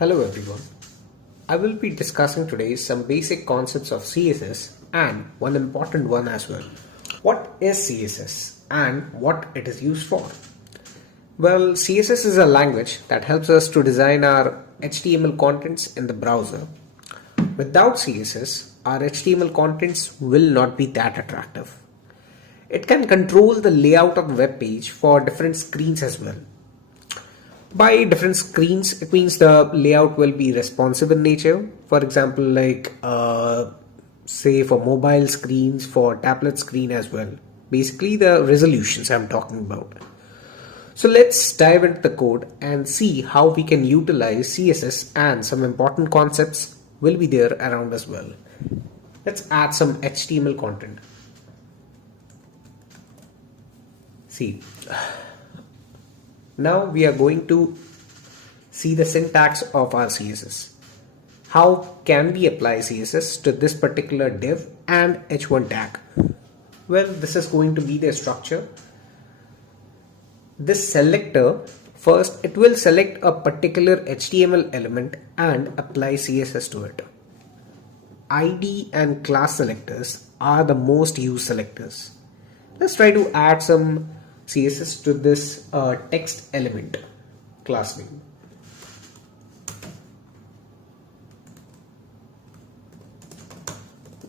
Hello everyone. I will be discussing today some basic concepts of CSS and one important one as well. What is CSS and what it is used for? Well, CSS is a language that helps us to design our HTML contents in the browser. Without CSS, our HTML contents will not be that attractive. It can control the layout of the web page for different screens as well. By different screens, it means the layout will be responsive in nature. For example, say for mobile screens, for tablet screen as well. Basically the resolutions I'm talking about. So let's dive into the code and see how we can utilize CSS, and some important concepts will be there around as well. Let's add some HTML content. See. Now we are going to see the syntax of our CSS. How can we apply CSS to this particular div and h1 tag? Well, this is going to be the structure. This selector, first it will select a particular HTML element and apply CSS to it. ID and class selectors are the most used selectors. Let's try to add some CSS to this text element class name.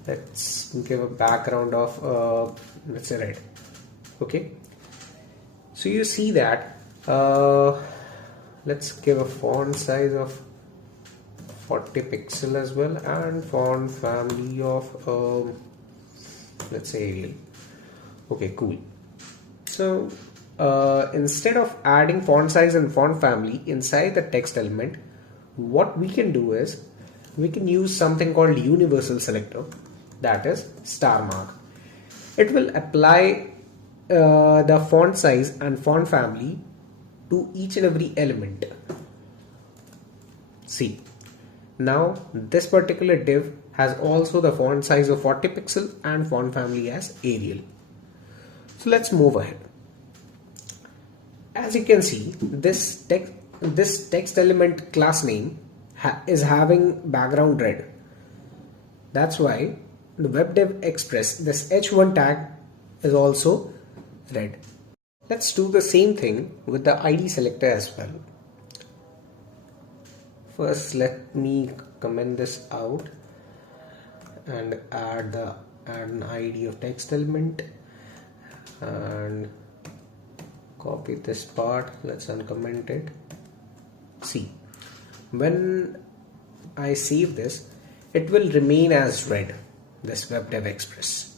Let's give a background of let's say red. Okay, so you see that let's give a font size of 40 pixel as well, and font family of let's say Arial. Okay, cool. So instead of adding font size and font family inside the text element, what we can do is we can use something called universal selector, that is star mark. It will apply the font size and font family to each and every element. See, now this particular div has also the font size of 40 pixel and font family as Arial. So let's move ahead. As you can see, this text element class name is having background red. That's why the web dev express, this h1 tag is also red. Let's do the same thing with the ID selector as well. First, let me comment this out and add an ID of text element. And copy this part. Let's uncomment it. See, when I save this, it will remain as red, this web dev express.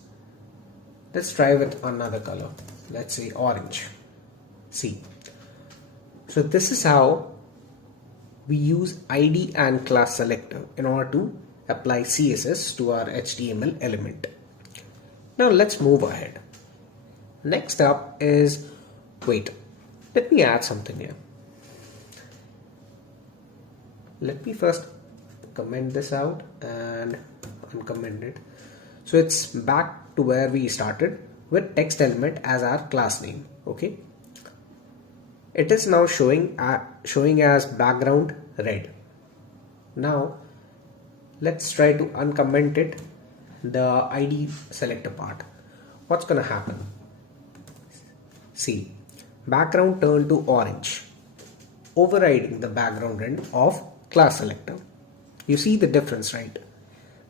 Let's try with another color. Let's say orange. See, so this is how we use ID and class selector in order to apply CSS to our HTML element. Now let's move ahead. Next up is, wait, let me add something here. Let me first comment this out and uncomment it. So it's back to where we started with text element as our class name. Okay, it is now showing as background red. Now let's try to uncomment it, the ID selector part. What's gonna happen? See, background turned to orange, overriding the background red of class selector. You see the difference, right?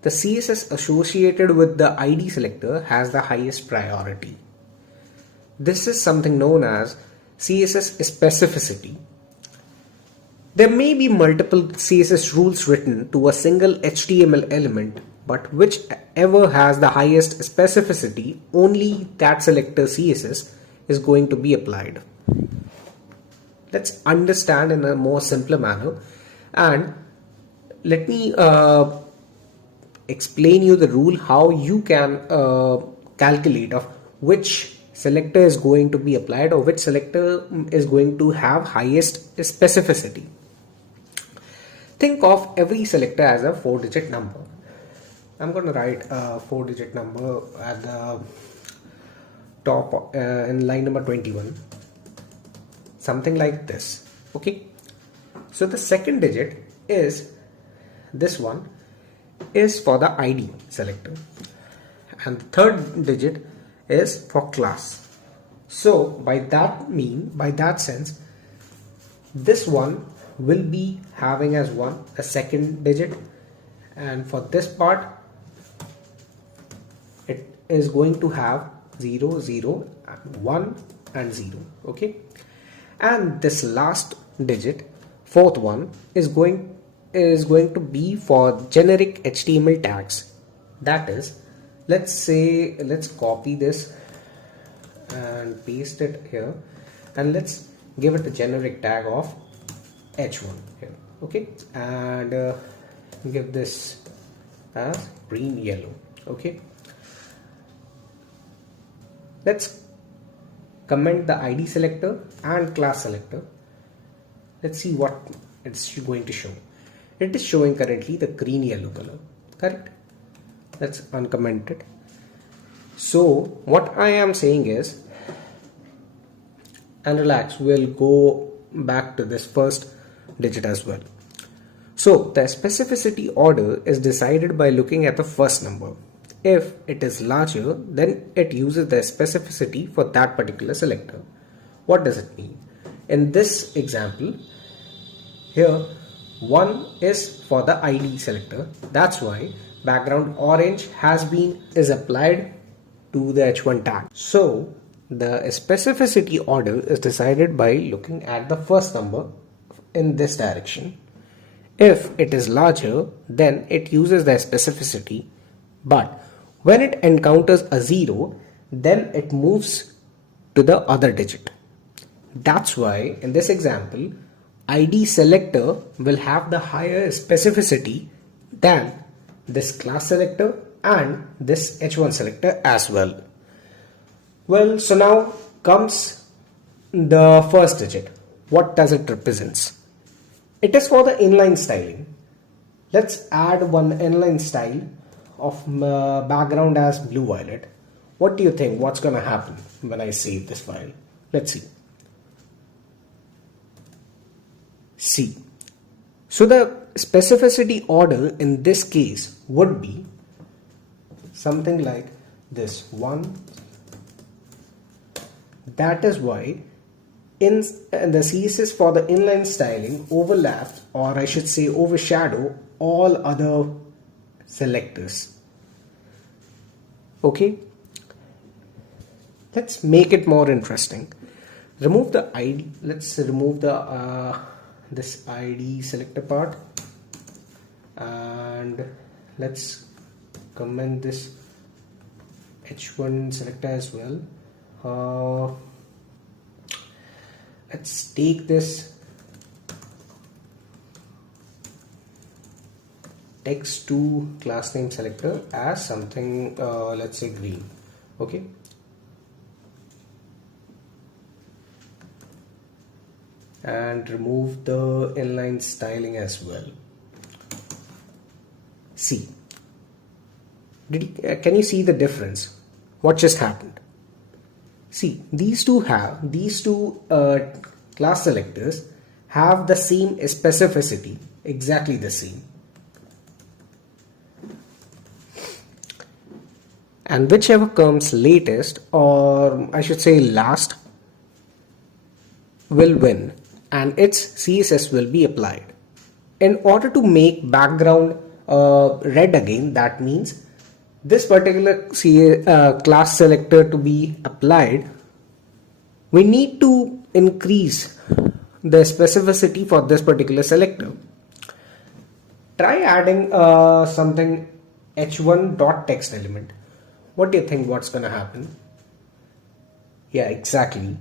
The CSS associated with the ID selector has the highest priority. This is something known as CSS specificity. There may be multiple CSS rules written to a single HTML element, but whichever has the highest specificity, only that selector CSS is going to be applied. Let's understand in a more simpler manner, and let me explain you the rule how you can calculate of which selector is going to be applied or which selector is going to have highest specificity. Think of every selector as a 4-digit number. I'm going to write a 4-digit number at the top in line number 21, something like this. Okay, so the second digit is this one is for the ID selector, and the third digit is for class. So by that sense, this one will be having as a second digit, and for this part it is going to have 0 0 1 and 0. Okay, and this last digit, fourth one, is going to be for generic HTML tags. That is, let's copy this and paste it here, and let's give it a generic tag of h1 here. Okay, and give this as green yellow. Okay, let's comment the ID selector and class selector. Let's see what it's going to show. It is showing currently the green yellow color. Correct? Let's uncomment it. So what I am saying is, and relax, we'll go back to this first digit as well. So the specificity order is decided by looking at the first number. If it is larger, then it uses the specificity for that particular selector. What does it mean? In this example, here 1 is for the ID selector. That's why background orange is applied to the h1 tag. So the specificity order is decided by looking at the first number in this direction. If it is larger, then it uses the specificity, but when it encounters a 0, then it moves to the other digit. That's why in this example, ID selector will have the higher specificity than this class selector and this h1 selector as well. Well, so now comes the first digit. What does it represent? It is for the inline styling. Let's add one inline style of background as blue violet. What do you think? What's gonna happen when I save this file? Let's see. See. So the specificity order in this case would be something like this one. That is why in the CSS for the inline styling overlaps, or I should say overshadow, all other selectors. Okay, let's make it more interesting. Remove the ID. Let's remove the this ID selector part, and let's comment this h1 selector as well. Let's take this text to class name selector as something, let's say green. Okay, and remove the inline styling as well. See, can you see the difference? What just happened? See, these two class selectors have the same specificity, exactly the same. And whichever comes latest, or I should say last, will win, and its CSS will be applied. In order to make background red again, that means this particular class selector to be applied, we need to increase the specificity for this particular selector. Try adding something h1.text element. What do you think what's gonna happen? Yeah, exactly.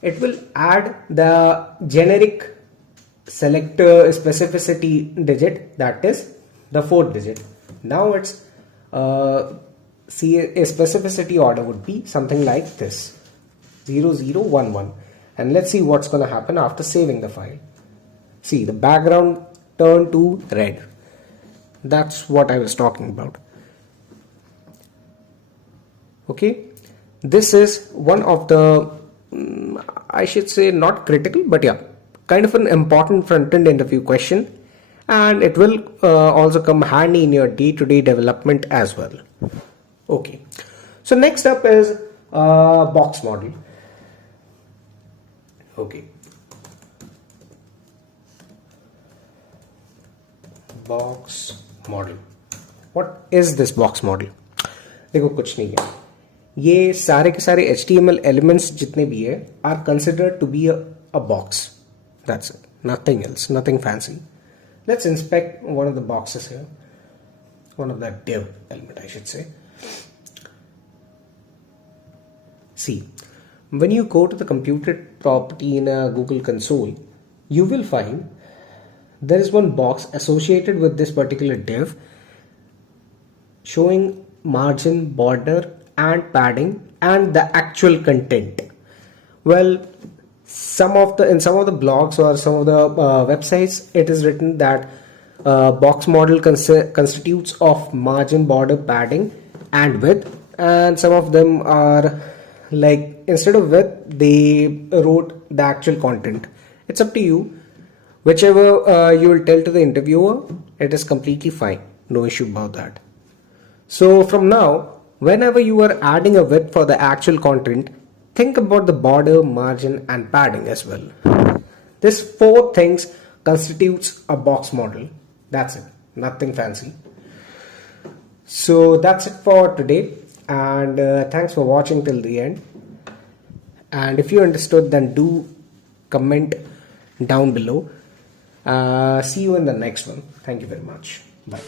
It will add the generic selector specificity digit, that is the fourth digit. Now its a specificity order would be something like this, 0011. And let's see what's gonna happen after saving the file. See, the background turned to red. That's what I was talking about. Okay, this is one of the I should say not critical, but yeah, kind of an important front-end interview question, and it will also come handy in your day-to-day development as well. Okay, so next up is box model. Okay, box model. What is this box model? देखो कुछ नहीं है, ये सारे के सारे HTML elements जितने भी है are considered to be a box. That's it, nothing else, nothing fancy. Let's inspect one of the boxes here, one of the div element I should say. See, when you go to the computed property in a Google console, you will find there is one box associated with this particular div showing margin, border and padding and the actual content. Well, in some of the blogs or some of the websites, it is written that box model constitutes of margin, border, padding and width, and some of them are like instead of width they wrote the actual content. It's up to you, whichever you will tell to the interviewer, it is completely fine, no issue about that. So from now, whenever you are adding a width for the actual content, think about the border, margin and padding as well. This 4 things constitutes a box model. That's it, nothing fancy. So that's it for today, and thanks for watching till the end. And if you understood, then do comment down below. See you in the next one. Thank you very much. Bye.